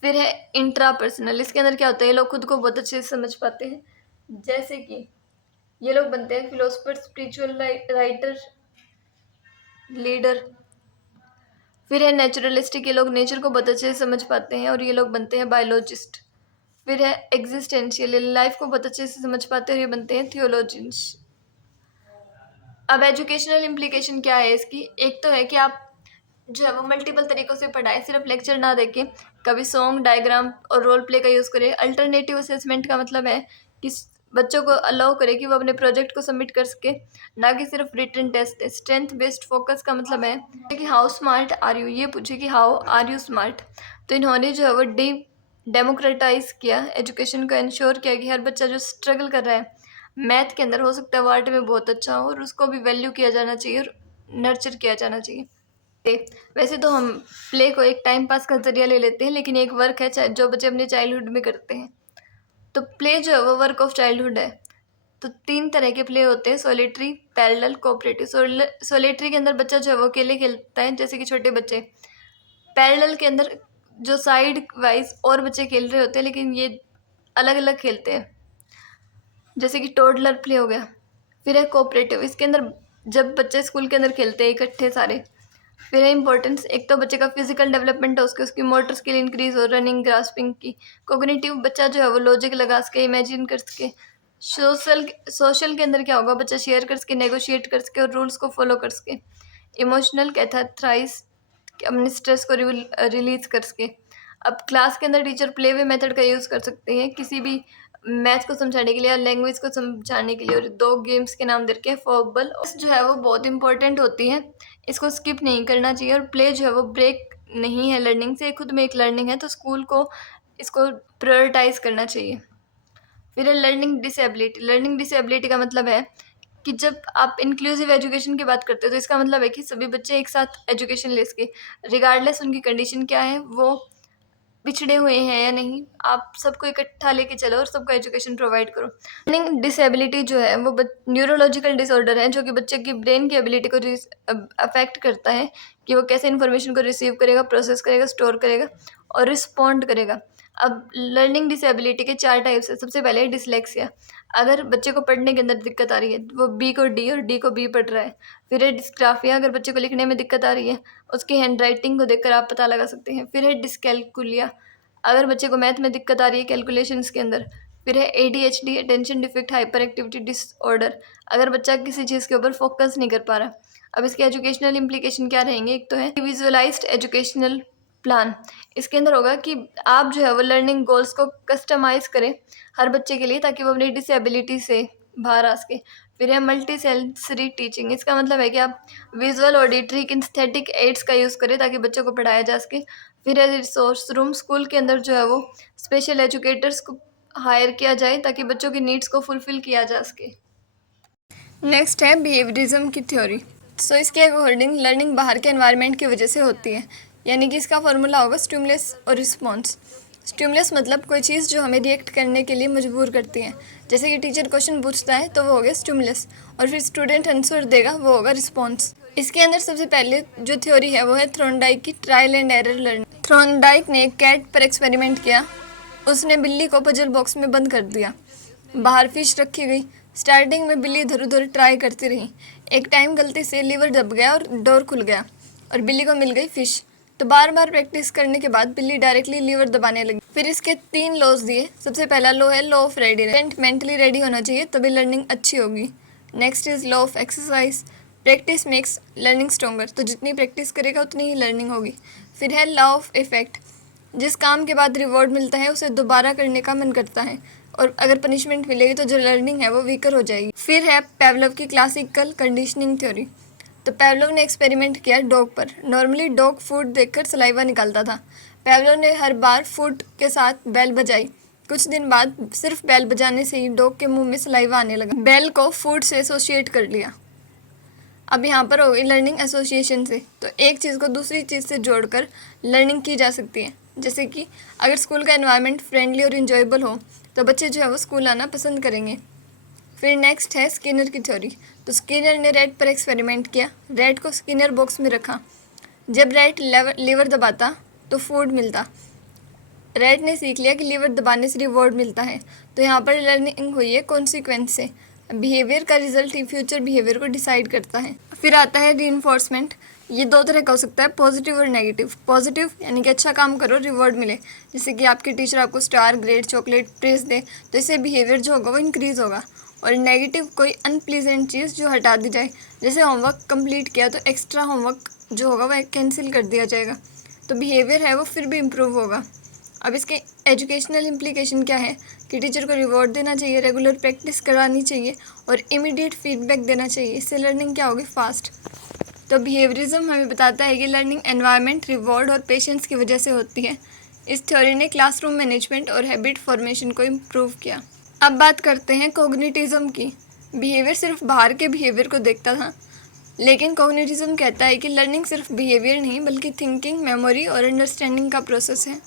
फिर है इंट्रापर्सनल। इसके अंदर क्या होता है? ये लोग खुद को बहुत अच्छे से समझ पाते हैं। जैसे कि ये लोग बनते हैं फिलोसफर, स्पिरिचुअल राइटर, लीडर। फिर है नेचुरलिस्टिक। ये लोग नेचर को बहुत अच्छे से समझ पाते हैं और ये लोग बनते हैं बायोलॉजिस्ट। फिर है एग्जिस्टेंशियल। लाइफ को बहुत अच्छे से समझ पाते हैं और ये बनते हैं थियोलॉजियंस। अब एजुकेशनल इम्प्लीकेशन क्या है इसकी? एक तो है कि आप जो है वो मल्टीपल तरीक़ों से पढ़ाएं, सिर्फ लेक्चर ना देके कभी सॉन्ग, डायग्राम और रोल प्ले का यूज़ करें। अल्टरनेटिव असेसमेंट का मतलब है कि बच्चों को अलाउ करे कि वो अपने प्रोजेक्ट को सबमिट कर सके, ना कि सिर्फ रिटन टेस्ट है। स्ट्रेंथ बेस्ड फोकस का मतलब है कि हाउ स्मार्ट आर यू, ये पूछे कि हाउ आर यू स्मार्ट। तो इन्होंने जो है वो डेमोक्रेटाइज किया एजुकेशन को, इंश्योर किया कि हर बच्चा जो स्ट्रगल कर रहा है मैथ के अंदर, हो सकता है वो आर्ट में बहुत अच्छा हो और उसको भी वैल्यू किया जाना चाहिए और नर्चर किया जाना चाहिए। वैसे तो हम प्ले को एक टाइम पास का जरिया ले लेते हैं, लेकिन एक वर्क है जो बच्चे अपने चाइल्डहुड में करते हैं। तो प्ले जो है वो वर्क ऑफ चाइल्डहुड है। तो 3 तरह के प्ले होते हैं, सोलिटरी, पैरेलल, कोऑपरेटिव। सोलिटरी के अंदर बच्चा जो है वो अकेले खेलता है, जैसे कि छोटे बच्चे। पैरेलल के अंदर जो साइड वाइज और बच्चे खेल रहे होते हैं, लेकिन ये अलग अलग खेलते हैं, जैसे कि टोडलर प्ले हो गया। फिर है कोऑपरेटिव। इसके अंदर जब बच्चे स्कूल के अंदर खेलते हैं इकट्ठे सारे। फिर है इंपॉर्टेंस, एक तो बच्चे का फिजिकल डेवलपमेंट हो, उसकी मोटर स्किल इंक्रीज हो, रनिंग, ग्रास्पिंग की। कोग्निटिव, बच्चा जो है वो लॉजिक लगा सके, इमेजिन कर सके। सोशल के अंदर क्या होगा? बच्चा शेयर कर सके, नेगोशिएट कर सके और रूल्स को फॉलो कर सके। इमोशनल, कैथाराइज, अपने स्ट्रेस को रिलीज कर सके। अब क्लास के अंदर टीचर प्ले वे मेथड का यूज़ कर सकते हैं किसी भी मैथ को समझाने के लिए या लैंग्वेज को समझाने के लिए। और 2 गेम्स के नाम दे के फॉकबल जो है वो बहुत इंपॉर्टेंट होती है, इसको स्किप नहीं करना चाहिए। और प्ले जो है वो ब्रेक नहीं है लर्निंग से, खुद में एक लर्निंग है, तो स्कूल को इसको प्रायोरिटाइज करना चाहिए। फिर है लर्निंग डिसेबिलिटी। लर्निंग डिसेबिलिटी का मतलब है कि जब आप इंक्लूसिव एजुकेशन की बात करते हो तो इसका मतलब है कि सभी बच्चे एक साथ एजुकेशन ले सके, रिगार्डलेस उनकी कंडीशन क्या है, वो पिछड़े हुए हैं या नहीं, आप सबको इकट्ठा लेके चलो और सबको एजुकेशन प्रोवाइड करो। लर्निंग डिसेबिलिटी जो है वो न्यूरोलॉजिकल डिसऑर्डर है जो कि बच्चे की ब्रेन की एबिलिटी को अफेक्ट करता है कि वो कैसे इन्फॉर्मेशन को रिसीव करेगा, प्रोसेस करेगा, स्टोर करेगा और रिस्पॉन्ड करेगा। अब लर्निंग डिसेबिलिटी के 4 टाइप्स है। सबसे पहले डिसलेक्सिया। अगर बच्चे को पढ़ने के अंदर दिक्कत आ रही है, वो बी को डी और डी को बी पढ़ रहा है। फिर है डिस्ग्राफिया। अगर बच्चे को लिखने में दिक्कत आ रही है, उसकी हैंड राइटिंग को देखकर आप पता लगा सकते हैं। फिर है डिसकैलकुलिया। अगर बच्चे को मैथ में दिक्कत आ रही है कैलकुलेशंस के अंदर। फिर है ADHD, attention deficit hyper activity disorder. अगर बच्चा किसी चीज़ के ऊपर फोकस नहीं कर पा रहा। अब इसके एजुकेशनल इम्प्लीकेशन क्या रहेंगे? एक तो है विजुअलाइज्ड एजुकेशनल प्लान। इसके अंदर होगा कि आप जो है वो लर्निंग गोल्स को कस्टमाइज़ करें हर बच्चे के लिए, ताकि वो अपनी डिसेबिलिटी से बाहर आ सके। फिर है मल्टी सेंसरी टीचिंग। इसका मतलब है कि आप विजुअल, ऑडिटरी, किनेस्थेटिक एड्स का यूज़ करें ताकि बच्चों को पढ़ाया जा सके। फिर है रिसोर्स रूम। स्कूल के अंदर जो है वो स्पेशल एजुकेटर्स को हायर किया जाए ताकि बच्चों की नीड्स को फुलफ़िल किया जा सके। नेक्स्ट है बिहेवियरिज्म की थ्योरी। सो इसके अकॉर्डिंग लर्निंग बाहर के एनवायरनमेंट की वजह से होती है, यानी कि इसका फॉर्मूला होगा स्टिमुलस और रिस्पॉन्स। स्टिमुलस मतलब कोई चीज़ जो हमें रिएक्ट करने के लिए मजबूर करती है। जैसे कि टीचर क्वेश्चन पूछता है तो वो हो गया स्टिमुलस, और फिर स्टूडेंट आंसर देगा, वो होगा रिस्पॉन्स। इसके अंदर सबसे पहले जो थ्योरी है वो है थ्रोनडाइक की ट्रायल एंड एरर लर्निंग। थ्रोनडाइक ने एक कैट पर एक्सपेरिमेंट किया। उसने बिल्ली को पजल बॉक्स में बंद कर दिया। बाहर फिश रखी गई। स्टार्टिंग में बिल्ली इधर उधर ट्राई करती रही। एक टाइम गलती से लीवर दब गया और डोर खुल गया और बिल्ली को मिल गई फिश। तो बार बार प्रैक्टिस करने के बाद बिल्ली डायरेक्टली लीवर दबाने लगी। फिर इसके 3 लॉज दिए। सबसे पहला लॉ है law of readiness. Mentally ready होना चाहिए तभी लर्निंग अच्छी होगी। Next is law of exercise. Practice makes learning stronger. तो जितनी प्रैक्टिस करेगा उतनी ही लर्निंग होगी। फिर है लॉ ऑफ इफेक्ट। जिस काम के बाद रिवॉर्ड मिलता है उसे दोबारा करने का मन करता है, और अगर पनिशमेंट मिलेगी तो जो लर्निंग है वो वीकर हो जाएगी। फिर है पेवलोव की क्लासिकल कंडीशनिंग थ्योरी। तो पेवलोव ने एक्सपेरिमेंट किया डॉग पर। नॉर्मली डॉग फूड देखकर सलाइवा निकालता था। पेवलोव ने हर बार फूड के साथ बेल बजाई। कुछ दिन बाद सिर्फ बेल बजाने से ही डॉग के मुंह में सलाइवा आने लगा। बेल को फूड से एसोसिएट कर लिया। अब यहाँ पर हो गई लर्निंग एसोसिएशन से। तो एक चीज़ को दूसरी चीज़ से जोड़कर लर्निंग की जा सकती है। जैसे कि अगर स्कूल का एनवायरनमेंट फ्रेंडली और इन्जॉयबल हो तो बच्चे जो है वो स्कूल आना पसंद करेंगे। फिर नेक्स्ट है स्किनर की थ्योरी। तो स्किनर ने रैट पर एक्सपेरिमेंट किया। रैट को स्किनर बॉक्स में रखा। जब रैट लीवर दबाता तो फूड मिलता। रैट ने सीख लिया कि लीवर दबाने से रिवॉर्ड मिलता है। तो यहाँ पर लर्निंग हुई है कॉन्सिक्वेंस से। बिहेवियर का रिजल्ट ही फ्यूचर बिहेवियर को डिसाइड करता है। फिर आता है रीइंफोर्समेंट। ये 2 तरह का हो सकता है, पॉजिटिव और नेगेटिव। पॉजिटिव यानी कि अच्छा काम करो, रिवॉर्ड मिले। जैसे कि आपके टीचर आपको स्टार, ग्रेड, चॉकलेट, प्रेज दे तो इससे बिहेवियर जो होगा वो इंक्रीज़ होगा। और नेगेटिव कोई अनप्लीजेंट चीज़ जो हटा दी जाए। जैसे होमवर्क कंप्लीट किया तो एक्स्ट्रा होमवर्क जो होगा वह कैंसिल कर दिया जाएगा, तो बिहेवियर है वो फिर भी इम्प्रूव होगा। अब इसके एजुकेशनल इम्प्लीकेशन क्या है कि टीचर को रिवॉर्ड देना चाहिए, रेगुलर प्रैक्टिस करानी चाहिए और इमीडिएट फीडबैक देना चाहिए। इससे लर्निंग क्या होगी? फास्ट। तो बिहेवियरिज्म हमें बताता है कि लर्निंग एनवायरनमेंट, रिवॉर्ड और पेशेंस की वजह से होती है। इस थ्योरी ने क्लासरूम मैनेजमेंट और हैबिट फॉर्मेशन को इम्प्रूव किया। अब बात करते हैं कोग्निटिज्म की। बिहेवियर सिर्फ बाहर के बिहेवियर को देखता था, लेकिन कोग्निटिज्म कहता है कि लर्निंग सिर्फ बिहेवियर नहीं बल्कि थिंकिंग, मेमोरी और अंडरस्टैंडिंग का प्रोसेस है।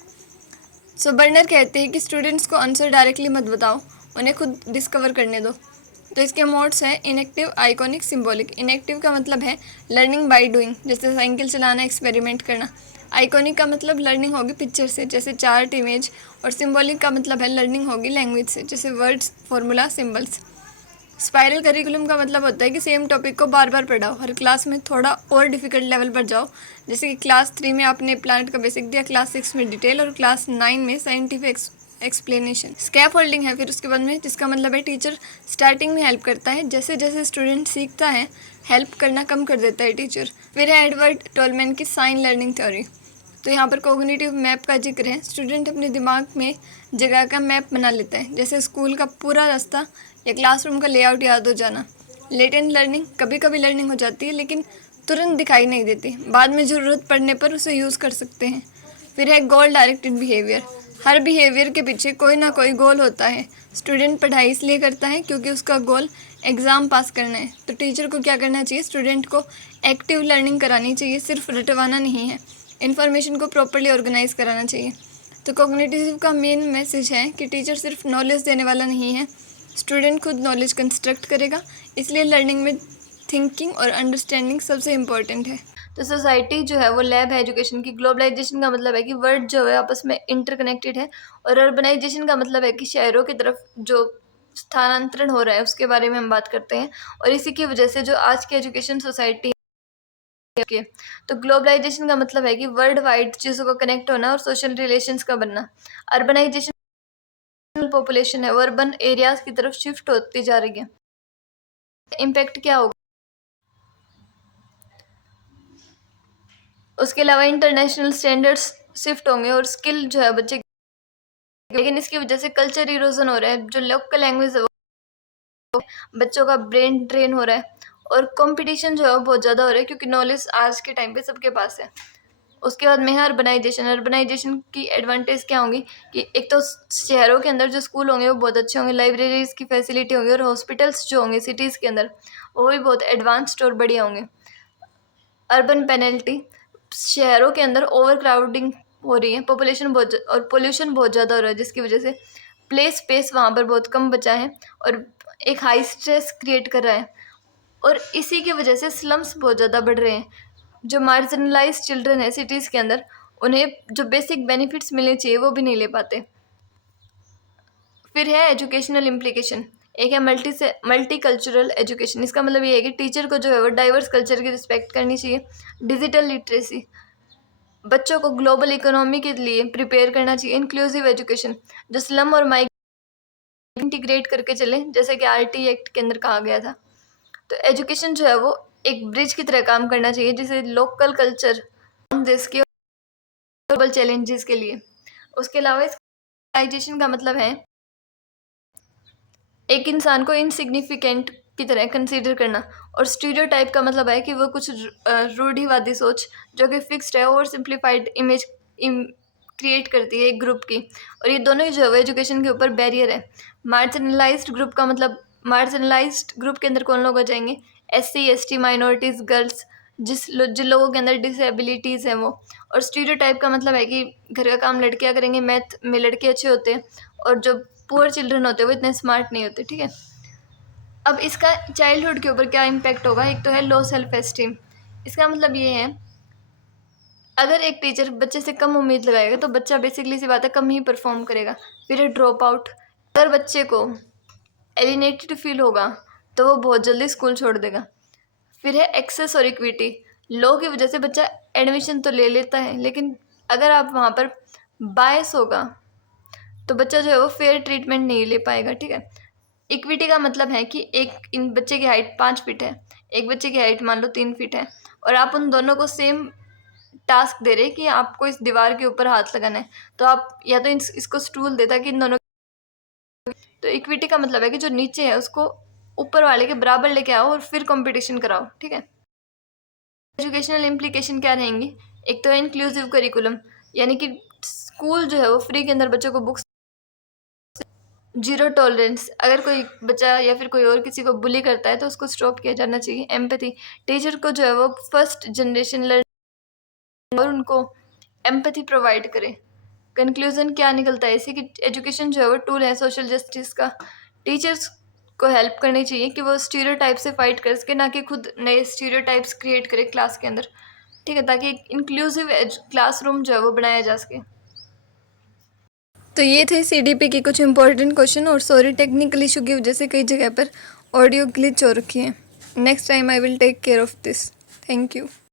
सो बर्नर कहते हैं कि स्टूडेंट्स को आंसर डायरेक्टली मत बताओ, उन्हें खुद डिस्कवर करने दो। तो इसके मोड्स हैं इनएक्टिव, आइकॉनिक, सिंबॉलिक। इनएक्टिव का मतलब है लर्निंग बाय डूइंग, जैसे साइकिल चलाना, एक्सपेरिमेंट करना। आइकॉनिक का मतलब लर्निंग होगी पिक्चर से, जैसे चार्ट, इमेज। और सिंबॉलिक का मतलब है लर्निंग होगी लैंग्वेज से, जैसे words, formula, symbols. Spiral curriculum का मतलब होता है कि सेम टॉपिक को बार बार पढ़ाओ, हर क्लास में थोड़ा और डिफिकल्ट लेवल पर जाओ। जैसे कि क्लास 3 में आपने प्लांट का बेसिक दिया, क्लास 6 में डिटेल और क्लास 9 में साइंटिफिक एक्सप्लेनेशन। स्कैफ होल्डिंग है फिर उसके बाद में, जिसका मतलब है टीचर स्टार्टिंग में हेल्प करता है, जैसे जैसे स्टूडेंट सीखता है हेल्प करना कम कर देता है टीचर। फिर है एडवर्ड टोलमैन की साइन लर्निंग थ्योरी। तो यहाँ पर कोग्निटिव मैप का जिक्र है। स्टूडेंट अपने दिमाग में जगह का मैप बना लेता है, जैसे स्कूल का पूरा रास्ता या क्लासरूम का लेआउट याद हो जाना। लेटेंट लर्निंग, कभी कभी लर्निंग हो जाती है लेकिन तुरंत दिखाई नहीं देती, बाद में ज़रूरत पड़ने पर उसे यूज़ कर सकते हैं। फिर है गोल डायरेक्टेड बिहेवियर। हर बिहेवियर के पीछे कोई ना कोई गोल होता है। स्टूडेंट पढ़ाई इसलिए करता है क्योंकि उसका गोल एग्ज़ाम पास करना है। तो टीचर को क्या करना चाहिए? स्टूडेंट को एक्टिव लर्निंग करानी चाहिए, सिर्फ रटवाना नहीं है। इन्फॉर्मेशन को प्रॉपर्ली ऑर्गेनाइज कराना चाहिए। तो कॉग्निटिव का मेन मैसेज है कि टीचर सिर्फ नॉलेज देने वाला नहीं है, स्टूडेंट खुद नॉलेज कंस्ट्रक्ट करेगा। इसलिए लर्निंग में थिंकिंग और अंडरस्टैंडिंग सबसे इम्पॉर्टेंट है। तो सोसाइटी जो है वो लैब है एजुकेशन की। ग्लोबलाइजेशन का मतलब है कि वर्ल्ड जो है आपस में इंटरकनेक्टेड है, और अर्बनाइजेशन का मतलब है कि शहरों की तरफ जो स्थानांतरण हो रहा है उसके बारे में हम बात करते हैं। और इसी की वजह से जो आज की एजुकेशन सोसाइटी के, तो ग्लोबलाइजेशन का मतलब है कि वर्ल्ड वाइड चीज़ों को कनेक्ट होना और सोशल रिलेशंस का बनना। अर्बनाइजेशन पॉपुलेशन है वो अर्बन एरियाज की तरफ शिफ्ट होती जा रही है। इम्पैक्ट क्या होगा? उसके अलावा इंटरनेशनल स्टैंडर्ड्स शिफ्ट होंगे और स्किल जो है बच्चे, लेकिन इसकी वजह से कल्चर इरोजन हो रहा है। जो लोकल लैंग्वेज है वो बच्चों का ब्रेन ड्रेन हो रहा है, और कंपटीशन जो है वो बहुत ज़्यादा हो रहा है क्योंकि नॉलेज आज के टाइम पे सबके पास है। उसके बाद में है अर्बनाइजेशन की एडवांटेज क्या होंगी कि एक तो शहरों के अंदर जो स्कूल होंगे वो बहुत अच्छे होंगे, लाइब्रेरीज की फैसिलिटी होंगी, और हॉस्पिटल्स जो होंगे सिटीज़ के अंदर वो भी बहुत एडवांस्ड और बढ़िया होंगे। अर्बन पेनल्टी, शहरों के अंदर ओवर क्राउडिंग हो रही है, पॉपुलेशन बहुत और पोल्यूशन बहुत ज़्यादा हो रहा है, जिसकी वजह से प्ले स्पेस वहाँ पर बहुत कम बचा है और एक हाई स्ट्रेस क्रिएट कर रहा है। और इसी की वजह से स्लम्स बहुत ज़्यादा बढ़ रहे हैं। जो मार्जिनलाइज चिल्ड्रन है सिटीज़ के अंदर, उन्हें जो बेसिक बेनिफिट्स मिलने चाहिए वो भी नहीं ले पाते। फिर है एजुकेशनल इम्प्लीकेशन। एक है मल्टी कल्चरल एजुकेशन। इसका मतलब ये है कि टीचर को जो है वो डाइवर्स कल्चर की रिस्पेक्ट करनी चाहिए। डिजिटल लिटरेसी, बच्चों को ग्लोबल इकोनॉमी के लिए प्रिपेयर करना चाहिए। इंक्लूसिव एजुकेशन, जो स्लम और माइग्रेंट इंटीग्रेट करके चले, जैसे कि आरटी एक्ट के अंदर कहा गया था। तो एजुकेशन जो है वो एक ब्रिज की तरह काम करना चाहिए, जिसे लोकल कल्चर देश के ग्लोबल चैलेंजेस के लिए। उसके अलावा इसका का मतलब है एक इंसान को इनसिग्निफिकेंट की तरह कंसीडर करना, और स्टीरियोटाइप का मतलब है कि वो कुछ रूढ़िवादी सोच जो कि फिक्स्ड है, ओवर सिंप्लीफाइड इमेज क्रिएट करती है एक ग्रुप की। और ये दोनों ही जो है एजुकेशन के ऊपर बैरियर है। मार्जिनलाइज्ड ग्रुप का मतलब, मार्जिनलाइज्ड ग्रुप के अंदर कौन लोग आ जाएंगे? SC ST माइनॉरिटीज़, गर्ल्स, जिन लोगों के अंदर डिसेबिलिटीज़ हैं वो। और स्टीरियोटाइप का मतलब है कि घर का काम लड़कियां करेंगे, मैथ में लड़के अच्छे होते हैं, और जो पुअर चिल्ड्रन होते हैं वो इतने स्मार्ट नहीं होते। ठीक है, अब इसका चाइल्डहुड के ऊपर क्या इम्पैक्ट होगा? एक तो है लो सेल्फ एस्टीम। इसका मतलब ये है, अगर एक टीचर बच्चे से कम उम्मीद लगाएगा तो बच्चा बेसिकली सी बात है कम ही परफॉर्म करेगा। फिर है ड्रॉप आउट। अगर बच्चे को एलिनेटेड फील होगा तो वो बहुत जल्दी स्कूल छोड़ देगा। फिर है एक्सेस और इक्विटी। लो की वजह से बच्चा एडमिशन तो ले लेता है, लेकिन अगर आप वहाँ पर बायस होगा तो बच्चा जो है वो फेयर ट्रीटमेंट नहीं ले पाएगा। ठीक है, इक्विटी का मतलब है कि एक इन बच्चे की हाइट 5 फीट है, एक बच्चे की हाइट मान लो 3 फीट है, और आप उन दोनों को सेम टास्क दे रहे कि आपको इस दीवार के ऊपर हाथ लगाना है, तो आप या तो इसको स्टूल देता कि इन दोनों। तो इक्विटी का मतलब है कि जो नीचे है उसको ऊपर वाले के बराबर लेके आओ और फिर कंपटीशन कराओ। ठीक है, एजुकेशनल इम्प्लीकेशन क्या रहेंगी? एक तो है इंक्लूसिव करिकुलम, यानी कि स्कूल जो है वो फ्री के अंदर बच्चों को बुक्स, जीरो टॉलरेंस, अगर कोई बच्चा या फिर कोई और किसी को बुली करता है तो उसको स्टॉप किया जाना चाहिए। एम्पैथी, टीचर को जो है वो फर्स्ट जनरेशन लर्न और उनको एम्पैथी प्रोवाइड करे। कंक्लूजन क्या निकलता है इसी कि एजुकेशन जो है वो टूल है सोशल जस्टिस का। टीचर्स को हेल्प करनी चाहिए कि वो स्टीरियोटाइप से फाइट कर सके, ना कि खुद नए स्टीरियोटाइप्स क्रिएट करे क्लास के अंदर। ठीक है, ताकि एक इंक्लूसिव क्लासरूम जो है वो बनाया जा सके। तो ये थे CDP के कुछ इंपॉर्टेंट क्वेश्चन, और सॉरी टेक्निकल इशू की वजह से कई जगह पर ऑडियो ग्लिच हो रखी है। Next time I will take care of this. Thank you.